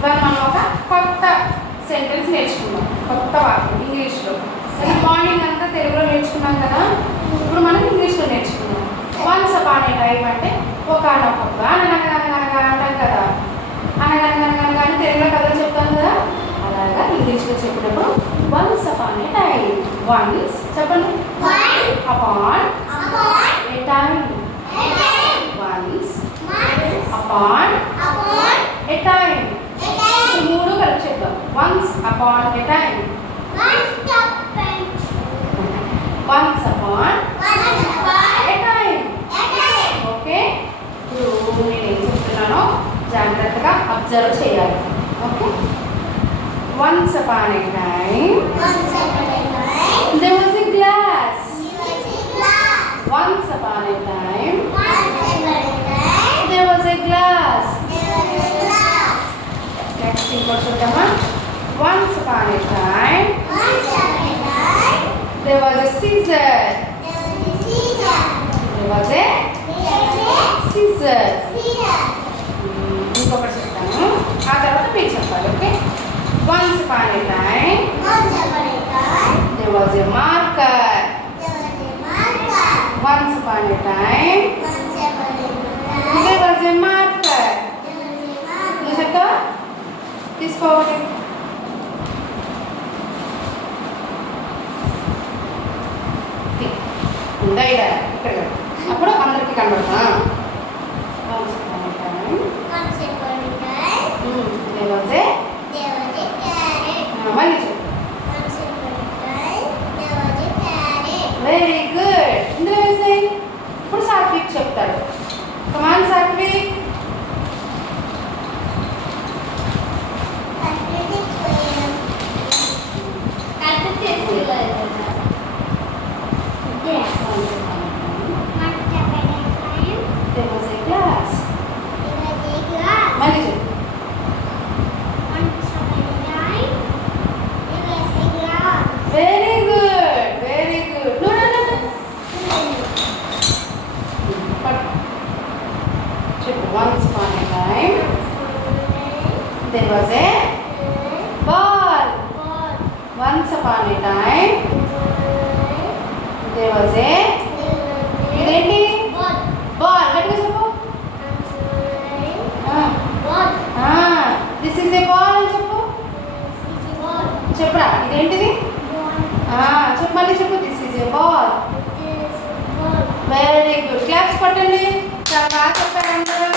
ఇవాళ మనం ఒక కొత్త సెంటెన్స్ నేర్చుకుందాం, కొత్త వాక్యం ఇంగ్లీష్లో. మార్నింగ్ అంతా తెలుగులో నేర్చుకున్నాం కదా, ఇప్పుడు మనం ఇంగ్లీష్లో నేర్చుకుందాం. వన్స్ అపాన్ ఏ టైం అంటే ఒకనొక అనగనగనగనగా అంటాం కదా, అనగనగనగనగా అని తెలుగులో కథలు చెప్తాం కదా, అలాగా ఇంగ్లీష్లో చెప్పినప్పుడు once upon a time. Once చెప్పండి, upon a time. Once upon a time. మూడు కలిపి చెప్తాం. Once upon a time. Once upon a time. Okay, ఇప్పుడు నేను ఏం చెప్తున్నానో జాగ్రత్తగా అబ్జర్వ్ చేయాలి. Okay, once upon a time there was a glass. Once upon a time there was a glass. Next ఇంకోటి చూద్దామా. Once upon a time there was a scissor. There was a scissor. ఇంకొకటి చెప్తాను, ఆ తర్వాత మీరు చెప్పాలి. Okay, once upon a time there was a marker. Once upon a time there was a marker. నువ్వు చెప్తావా? తీసుకోవాలి. ఉందా ఇలా ఇక్కడ అప్పుడు అందరికీ కనబడతా. Once upon a time there was a మళ్ళీ చెప్పు. Very good. ఇందులో వేసాయి. ఇప్పుడు సాత్విక్ చెప్తాడు. కమాన్ Satvik. There was a glass. మళ్ళీ చెప్పు. Very good, very good. చెప్పు. Once upon a time there was a ball. Once upon a time there was a ఇదేంటి? బాల్. గట్టిగా చెప్పు. దిస్ ఈజ్ ఏ బాల్ అని చెప్పు. చెప్పురా, ఇదేంటిది? చెప్పు, మళ్ళీ చెప్పు. This is a ball. Very good. Claps కొట్టండి. చాలా బాగా చెప్పారు అందరూ.